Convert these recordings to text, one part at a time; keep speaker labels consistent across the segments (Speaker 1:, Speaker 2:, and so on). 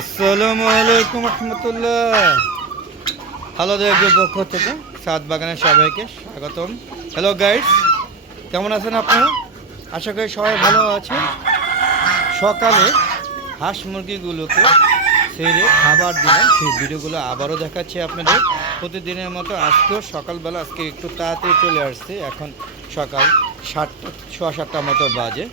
Speaker 1: আসসালামু আলাইকুম রহমতুল্লাহ। হ্যালো দেবের পক্ষ থেকে, সাত বাগানের সবাইকে স্বাগতম। হ্যালো গাইডস কেমন আছেন আপনারা? আশা করি সবাই ভালো আছেন। সকালে হাঁস মুরগিগুলোকে সেরে খাবার দিলাম। সেই ভিডিওগুলো আবারও দেখাচ্ছি আপনাদের। প্রতিদিনের মতো আজকেও সকালবেলা আজকে একটু তাড়াতাড়ি চলে আসছে। এখন সকাল সাতটা ছ সাতটা মতো বাজে।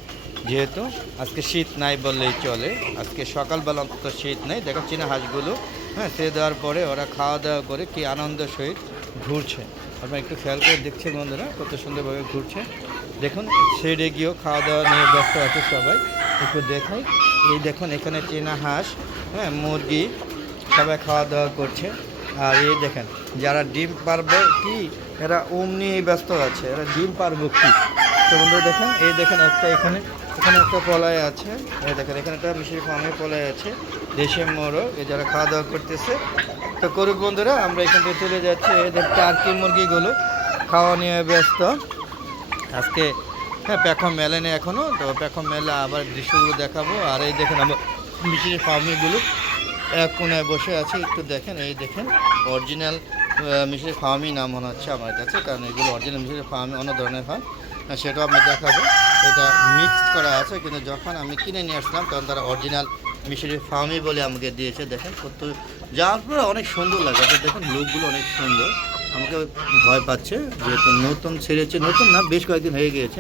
Speaker 1: যেহেতু আজকে শীত নাই বললেই চলে। আজকে সকালবেলা অন্তত শীত নেই। দেখাচ্ছি না হাঁসগুলো হ্যাঁ সে দেওয়ার পরে ওরা খাওয়া দাওয়া করে কি আনন্দ সহিত ঘুরছে। আপনারা একটু খেয়াল করে দেখছেন বন্ধুরা কত সুন্দরভাবে ঘুরছে। দেখুন সেরে গিয়েও খাওয়া দাওয়া নিয়ে ব্যস্ত আছে সবাই। একটু দেখাই। এই দেখুন, এখানে চেনা হাঁস হ্যাঁ মুরগি সবাই খাওয়া দাওয়া করছে। আর এই দেখেন, যারা ডিম পারবে কি, এরা নিয়েই ব্যস্ত আছে। এরা ডিম পারব কি? তো বন্ধু দেখেন, এই দেখেন একটা এখানে এখানে একটা পলায় আছে। দেখেন, এখানে একটা মিশরি ফার্মে পলায় আছে। দেশের মোড়ও এই যারা খাওয়া দাওয়া করতেছে। তো করুক বন্ধুরা, আমরা এখান থেকে চলে যাচ্ছি। এদের টার্কি মুরগিগুলো খাওয়া নিয়ে ব্যস্ত। আজকে হ্যাঁ প্যাখম মেলেনি এখনও তো প্যাখম মেলে আবার দৃশ্যগুলো দেখাবো। আর এই দেখেন, আমার মিশরি ফার্মিগুলো এক কোনায় বসে আছে। একটু দেখেন, এই দেখেন অরিজিনাল মিশরি ফার্মই নাম মনে হচ্ছে আমার কাছে। কারণ এগুলো অরিজিনাল মিশরি ফার্মি অন্য ধরনের হয়। সেটাও আমি দেখাবো। এটা মিক্সড করা আছে, কিন্তু যখন আমি কিনে নিয়ে আসলাম, তখন তারা অরিজিনাল মিশরি ফার্মই বলে আমাকে দিয়েছে, দেখেন কত যাওয়ার পরে অনেক সুন্দর লাগে দেখেন লুকগুলো অনেক সুন্দর। আমাকে ভয় পাচ্ছে, যেহেতু নতুন ছেড়েছে, নতুন না, বেশ কয়েকদিন হয়ে গিয়েছে,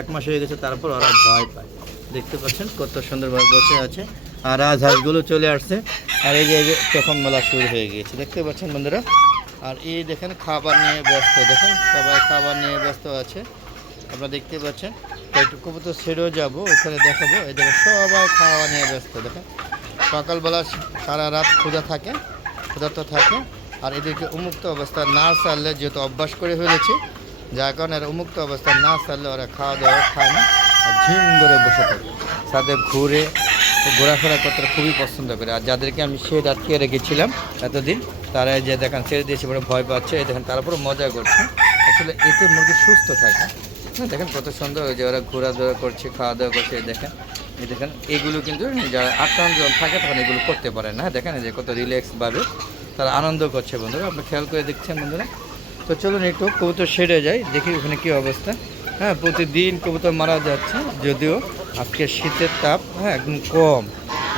Speaker 1: এক মাস হয়ে গেছে, তারপর ওরা ভয় পায়। দেখতে পাচ্ছেন কত সুন্দরভাবে বসে আছে, আর আজ হাঁসগুলো চলে আসছে, আর এই যে এই যে প্রথম মেলা শুরু হয়ে গিয়েছে, দেখতে পাচ্ছেন বন্ধুরা। আর এই দেখেন খাবার নিয়ে ব্যস্ত, দেখেন সবাই খাবার নিয়ে ব্যস্ত আছে। আপনারা দেখতে পাচ্ছেন। তো একটু কবুতর ছেড়েও যাব ওখানে দেখাবো। এই দেখেন, সবাই খাওয়া নিয়ে ব্যস্ত, দেখেন। সকালবেলা সারা রাত ক্ষুধা থাকে ক্ষুধা থাকে। আর এদেরকে উন্মুক্ত অবস্থা না সারলে যেহেতু অভ্যাস করে ফেলেছি, যার কারণে এরা উন্মুক্ত অবস্থা না সারলে ওরা খাওয়া দাওয়া খায় না, আর ঝিম ধরে বসে থাকে। সাথে ঘুরে ঘোরাফেরা করতে খুবই পছন্দ করে। আর যাদেরকে আমি শেড আটকে রেখেছিলাম এতদিন, তারা যে দেখেন, ছেড়ে দিয়েছে বলে ভয় পাচ্ছে। দেখেন তারপরে মজা করছে। আসলে এতে মুরগি সুস্থ থাকে। দেখেন কত সুন্দর ওই যে ওরা ঘোরাধুরা করছে খাওয়া দাওয়া করছে দেখেন। এই দেখেন, এগুলো কিন্তু যারা যখন থাকে তখন এগুলো করতে পারে না। হ্যাঁ দেখেন যে কত রিল্যাক্সভাবে তারা আনন্দ করছে, বন্ধুরা। আপনি খেয়াল করে দেখছেন, বন্ধুরা? তো চলুন একটু কবুতর সেরে যাই, দেখি ওখানে কী অবস্থা। হ্যাঁ প্রতিদিন কবুতর মারা যাচ্ছে, যদিও আজকে শীতের তাপ হ্যাঁ একদম কম।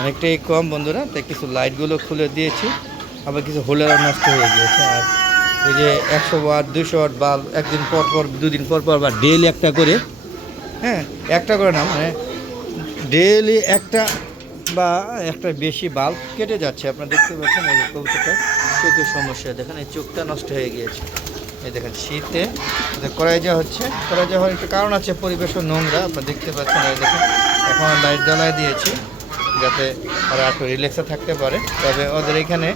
Speaker 1: অনেকটাই কম, বন্ধুরা। তাই কিছু লাইটগুলো খুলে দিয়েছি, আবার কিছু হোলেরা নষ্ট হয়ে গিয়েছে। আর এই যে একশো ওয়াট দুশো ওয়াট বাল্ব একদিন পর পর, দুদিন পর পর বা ডেলি একটা করে হ্যাঁ একটা করে না মানে ডেলি একটা বা একটা বেশি বাল্ব কেটে যাচ্ছে। আপনারা দেখতে পাচ্ছেন এই যে কবুতরটা, চোখের সমস্যা, দেখেন এই চোখটা নষ্ট হয়ে গিয়েছে। এই দেখেন শীতে করাই যাওয়া হচ্ছে করাই যাওয়ার একটু কারণ আছে পরিবেশও নোংরা, আপনারা দেখতে পাচ্ছেন এই দেখেন, এখন লাইট জ্বালায় দিয়েছি, যাতে ওরা একটু রিল্যাক্সে থাকতে পারে। তবে ওদের এখানে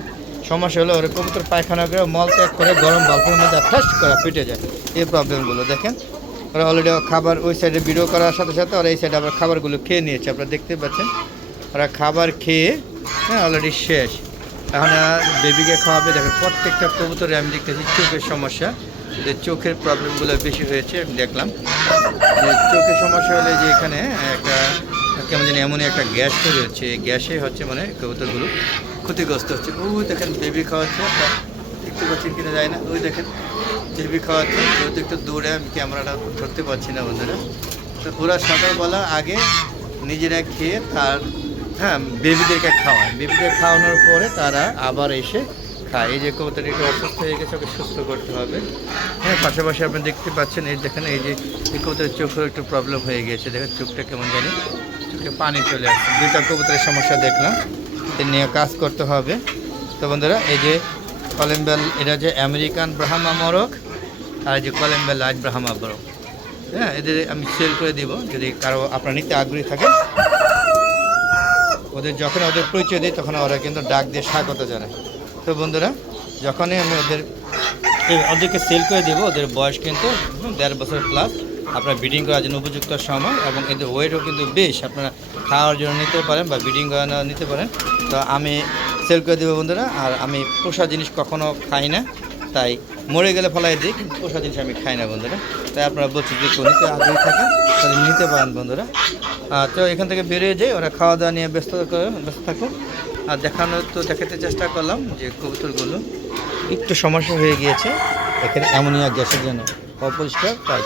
Speaker 1: সমস্যা হলো ওরা কবুতর পায়খানা করে মল ত্যাগ করে গরম বাল্বের মধ্যে ঠাস করে ফিটে যায়। এই প্রবলেমগুলো দেখেন। ওরা অলরেডি খাবার ওই সাইডে ভিডিও করার সাথে সাথে ওরা এই সাইডে আবার খাবারগুলো খেয়ে নিয়েছে, আপনারা দেখতে পাচ্ছেন। ওরা খাবার খেয়ে হ্যাঁ অলরেডি শেষ। এখন বেবিকে খাওয়াবে। দেখেন, প্রত্যেকটা কবুতরে আমি দেখতেছি চোখের সমস্যা। যে চোখের প্রবলেমগুলো বেশি হয়েছে, আমি দেখলাম। যে চোখের সমস্যা হলে যে এখানে একটা কেমন জানি এমনই একটা গ্যাস তৈরি হচ্ছে। এই গ্যাসে হচ্ছে মানে কবুতরগুলো ক্ষতিগ্রস্ত হচ্ছে। ওই দেখেন বেবি খাওয়াচ্ছে দেখতে পাচ্ছেন কিনা যায় না। ওই দেখেন বেবি খাওয়াচ্ছে যেহেতু একটু দূরে, আমি ক্যামেরাটা ধরতে পারছি না বন্ধুরা। তো পুরো সকালবেলা আগে নিজেরা খেয়ে তার হ্যাঁ বেবিদেরকে খাওয়ায়। বেবিদের খাওয়ানোর পরে তারা আবার এসে খায়। এই যে কবুতর একটু অসুস্থ হয়ে গেছে, ওকে সুস্থ করতে হবে। হ্যাঁ পাশাপাশি আপনি দেখতে পাচ্ছেন, এই দেখেন, এই যে কবুতরের চোখের একটু প্রবলেম হয়ে গিয়েছে দেখেন চোখটা কেমন জানি চোখে পানি চলে আসছে। দুইটা কবুতরের সমস্যা দেখলাম। নিয়ে কাজ করতে হবে। তো বন্ধুরা, এই যে কলেম্বেল, এটা যে আমেরিকান ব্রাহ্মা মরক আর যে কলেম্বেল লাইট ব্রাহ্মা মরক হ্যাঁ এদের আমি সেল করে দিব। যদি কারও আপনার নিতে আগ্রহী থাকে, ওদের যখন ওদের পরিচয় দিই, তখন ওরা কিন্তু ডাক দিয়ে স্বাগত জানায়। তো বন্ধুরা, যখনই আমি ওদের ওদেরকে সেল করে দেবো, ওদের বয়স কিন্তু দেড় বছর প্লাস আপনার ব্রিডিং করার জন্য উপযুক্ত সময় এবং এদের ওয়েটও কিন্তু বেশ আপনারা খাওয়ার জন্য নিতে পারেন বা ব্রিডিং করানো নিতে পারেন। তো আমি সেল করে দেবো বন্ধুরা, আর আমি পোষা জিনিস কখনো খাই না, তাই মরে গেলে ফলাই দিই, কিন্তু পোষা জিনিস আমি খাই না বন্ধুরা। তাই আপনারা বলছি যে কেউ নিতে থাকেন তাহলে নিতে পারেন বন্ধুরা। তো এখান থেকে বেরিয়ে যাই, ওরা খাওয়া দাওয়া নিয়ে ব্যস্ত ব্যস্ত থাকুন আর দেখানোর তো দেখাতে চেষ্টা করলাম যে কবুতরগুলো একটু সমস্যা হয়ে গিয়েছে, এখানে অ্যামোনিয়া গ্যাসের জন্য অপরিষ্কার, তাই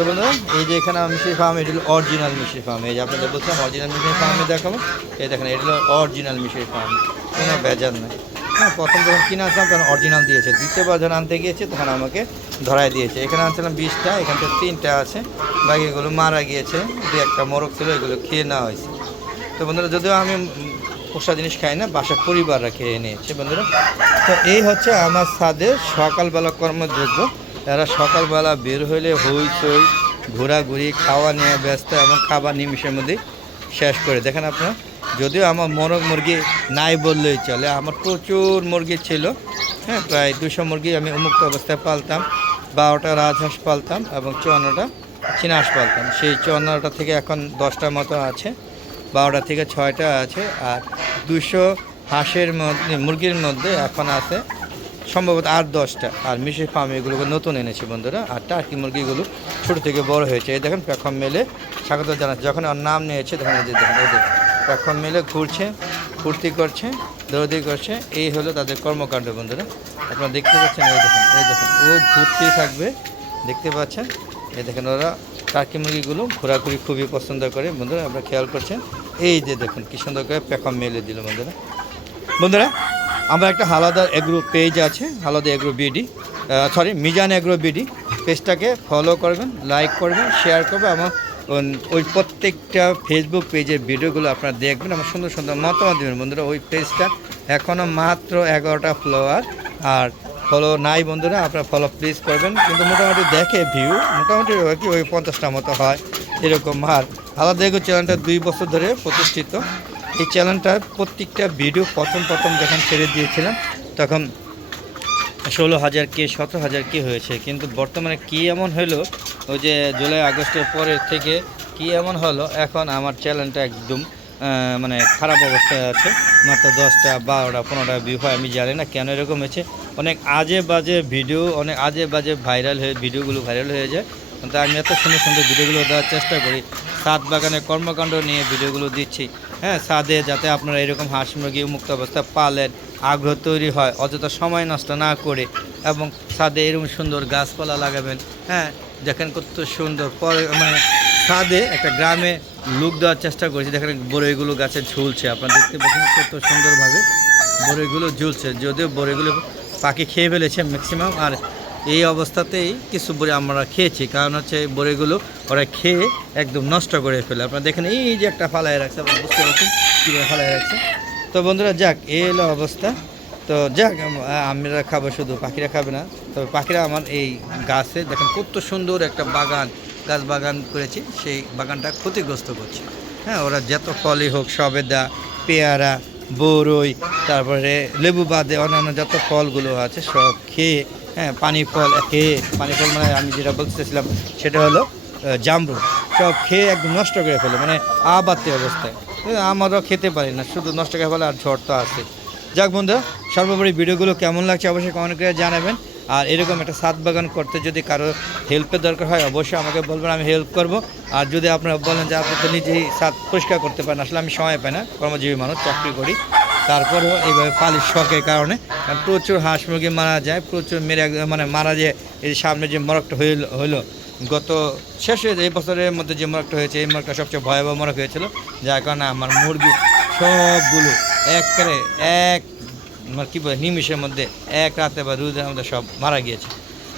Speaker 1: তো বন্ধুরা, এই যে এখানে মিশির ফার্ম এটি হলো অরিজিনাল মিশির ফার্ম এই যে আপনাদের বলছিলাম অরিজিনাল মিশির ফার্মে দেখাবো। এই দেখেন, এটি হলো অরিজিনাল মিশির ফার্ম কোনো বেজার নাই। হ্যাঁ প্রথম যখন কিনে আসলাম তখন অরিজিনাল দিয়েছে। দ্বিতীয়বার যখন আনতে গিয়েছে, তখন আমাকে ধরায় দিয়েছে। এখানে আনছিলাম বিশটা, এখান থেকে তিনটা আছে। বাকিগুলো মারা গিয়েছে। দু একটা মোরগ ছিল, এগুলো খেয়ে নেওয়া হয়েছে। তো বন্ধুরা, যদিও আমি পোষা জিনিস খাই না, বাসার পরিবাররা খেয়ে নিয়েছে বন্ধুরা। তো এই হচ্ছে আমার ছাদের সকালবেলা কর্মযোগ্য এরা সকালবেলা বের হইলে হইচই, ঘোরাঘুরি, খাওয়া নিয়ে ব্যস্ত এবং খাবার নিমিষের মধ্যে শেষ করে। দেখেন আপনার, যদিও আমার মোরগ মুরগি নাই বললেই চলে, আমার প্রচুর মুরগি ছিল হ্যাঁ প্রায় দুশো মুরগি আমি উন্মুক্ত অবস্থায় পালতাম, বারোটা রাজহাঁস পালতাম এবং চুয়ান্নটা চীনা হাঁস পালতাম। সেই চুয়ান্নটা থেকে এখন দশটার মতো আছে, বারোটা থেকে ছয়টা আছে, আর দুশো হাঁসের মধ্যে, মুরগির মধ্যে এখন আছে সম্ভবত আট, দশটা। আর মিশি ফার্ম এগুলোকে নতুন এনেছি বন্ধুরা। আর টার্কি মুরগিগুলো ছোটো থেকে বড় হয়েছে। এই দেখেন প্যাকম মেলে স্বাগত জানাচ্ছে। যখন ওর নাম নিয়েছে, তখন এই দেখেন এই দেখেন প্যাকম মেলে ঘুরছে, ফুর্তি করছে দৌড়দি করছে। এই হলো তাদের কর্মকাণ্ড বন্ধুরা। আপনারা দেখতে পাচ্ছেন, এই দেখেন এই দেখেন, ও ঘুরতেই থাকবে। দেখতে পাচ্ছেন? এই দেখেন, ওরা টার্কি মুরগিগুলো ঘোরাঘুরি খুবই পছন্দ করে। বন্ধুরা, আপনারা খেয়াল করছেন? এই যে দেখুন, কি সুন্দর করে প্যাকম মেলে দিল বন্ধুরা। বন্ধুরা আমার একটা হালাদা এগ্রো পেজ আছে Halada agro BD sorry Mizan agro BD. পেজটাকে ফলো করবেন লাইক করবেন শেয়ার করবেন এবং ওই প্রত্যেকটা ফেসবুক পেজের ভিডিওগুলো আপনারা দেখবেন আমার সুন্দর সুন্দর মতামত দেবেন। বন্ধুরা, ওই পেজটা এখনও মাত্র এগারোটা ফলোয়ার আর ফলো নাই বন্ধুরা, আপনারা ফলো প্লিজ করবেন। কিন্তু মোটামুটি দেখে ভিউ মোটামুটি কি, ওই পঞ্চাশটা মতো হয়, এরকম। আর আলাদা চ্যানেলটা দুই বছর ধরে প্রতিষ্ঠিত। এই চ্যানেলটার প্রত্যেকটা ভিডিও প্রথম প্রথম যখন ছেড়ে দিয়েছিলাম, তখন ষোলো হাজার কে, সতেরো হাজার কে হয়েছে। কিন্তু বর্তমানে কি এমন হলো, ওই যে জুলাই, আগস্টের পরের থেকে কি এমন হলো, এখন আমার চ্যানেলটা একদম মানে খারাপ অবস্থায় আছে। মাত্র দশটা, বারোটা, পনেরোটা ভিউ হয়, আমি জানি না কেন এরকম হয়েছে। অনেক আজে বাজে ভিডিও অনেক আজে বাজে ভাইরাল হয়ে ভিডিওগুলো ভাইরাল হয়ে যায়। কিন্তু আমি এত সুন্দর সুন্দর ভিডিওগুলো দেওয়ার চেষ্টা করি। সাত বাগানে কর্মকাণ্ড নিয়ে ভিডিওগুলো দিচ্ছি। হ্যাঁ সাদে যাতে আপনারা এরকম হাঁস মুরগি মুক্ত অবস্থা পালেন, আগ্রহ তৈরি হয়, অযথা সময় নষ্ট না করে এবং ছাদে এরকম সুন্দর গাছপালা লাগাবেন হ্যাঁ দেখেন কত সুন্দর। পরে মানে ছাদে একটা গ্রামে লুক দেওয়ার চেষ্টা করেছি, দেখেন বড়ইগুলো গাছে ঝুলছে, আপনারা দেখতে পাচ্ছেন কত সুন্দরভাবে বড়ইগুলো ঝুলছে, যদিও বড়ইগুলো পাখি খেয়ে ফেলেছে ম্যাক্সিমাম আর এই অবস্থাতেই কিছু বড়ি আমরা খেয়েছি। কারণ হচ্ছে এই বড়িগুলো ওরা খেয়ে একদম নষ্ট করে ফেলে। আপনারা দেখেন, এই যে একটা ফালায় রাখছে, আপনারা বুঝতে পারছেন কীভাবে ফালায় রাখছে। তো বন্ধুরা, যাক, এই হলো অবস্থা। তো যাক আমরা খাব শুধু, পাখিরা খাবে না। তবে পাখিরা আমার এই গাছে, দেখেন কত সুন্দর একটা বাগান, গাছ বাগান করেছি। সেই বাগানটা ক্ষতিগ্রস্ত করছে। হ্যাঁ ওরা যত ফলই হোক, সবেদা, পেয়ারা, বরই, তারপরে লেবু বাদে অন্যান্য যত ফলগুলো আছে, সব খেয়ে হ্যাঁ পানি ফল খেয়ে পানি ফল মানে আমি যেটা বলতেছিলাম, সেটা হলো জামরু সব খেয়ে একদম নষ্ট করে ফেলে মানে আবাত্তি অবস্থায়। আমরাও খেতে পারি না, শুধু নষ্ট করে ফেলে আর ঝড় তো আছে যাক বন্ধুরা সর্বোপরি ভিডিওগুলো কেমন লাগছে অবশ্যই কমেন্ট করে জানাবেন। আর এরকম একটা সাত বাগান করতে যদি কারও হেল্পের দরকার হয়, অবশ্যই আমাকে বলবেন, আমি হেল্প করব। আর যদি আপনারা বলেন যে আপনি তো নিজেই সাত পরিষ্কার করতে পারেন, আসলে আমি সময় পাই না, কর্মজীবী মানুষ, চাকরি করি। তারপরেও এইভাবে পালির শখের কারণে প্রচুর হাঁস মুরগি মারা যায়, প্রচুর মেরে মানে মারা যায়। এই সামনে যে মরকটা হইল হইল, গত শেষে এই বছরের মধ্যে যে মরকটা হয়েছে, এই মরকটা সবচেয়ে ভয়াবহ মরক হয়েছিল, যার কারণে আমার মুরগি সবগুলো একবারে এক মানে কী বলে, নিমিষের মধ্যে, এক রাতে বা দুদিনের মধ্যে সব মারা গিয়েছে।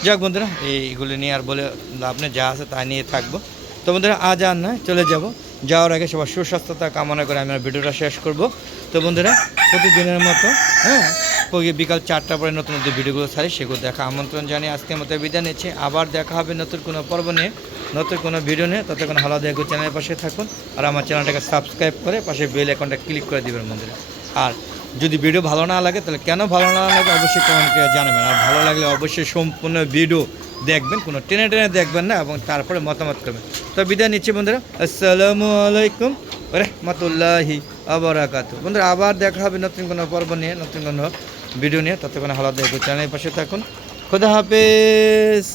Speaker 1: যাক বন্ধুরা, এইগুলো নিয়ে আর বলে লাভ নেই, যা আছে তা নিয়ে থাকব। তো বন্ধুরা, আজ আর নয়, চলে যাব। যাওয়ার আগে সবার সুস্বাস্থ্যতা কামনা করে আমরা ভিডিওটা শেষ করব। তো বন্ধুরা, প্রতিদিনের মতো হ্যাঁ বিকাল চারটা পরে নতুন নতুন ভিডিওগুলো ছাড়ি, সেগুলো দেখা আমন্ত্রণ জানিয়ে আজকের মতো বিদায় নিচ্ছি। আবার দেখা হবে নতুন কোনো পর্ব নিয়ে, নতুন কোনো ভিডিও নিয়ে। ততক্ষণ হালা দেখো চ্যানেলের পাশে থাকুন। আর আমার চ্যানেলটাকে সাবস্ক্রাইব করে পাশে বেল অ্যাকাউন্টটা ক্লিক করে দেবেন, বন্ধুরা। আর যদি ভিডিও ভালো না লাগে, তাহলে কেন ভালো না লাগে অবশ্যই কমেন্ট করে জানাবেন। আর ভালো লাগলে অবশ্যই সম্পূর্ণ ভিডিও দেখবেন, কোনো টেনে টেনে দেখবেন না এবং তারপরে মতামত করবেন। তো বিদায় নিচ্ছি বন্ধুরা। আসসালামু আলাইকুম রহমতুল্লাহি আবরাকাত। বন্ধুরা, আবার দেখা হবে নতুন কোনো পর্ব নিয়ে, নতুন কোনো ভিডিও নিয়ে। ততক্ষণ হালাত দেখো চ্যানেলের পাশে থাকুন। খুদা হাফেজ।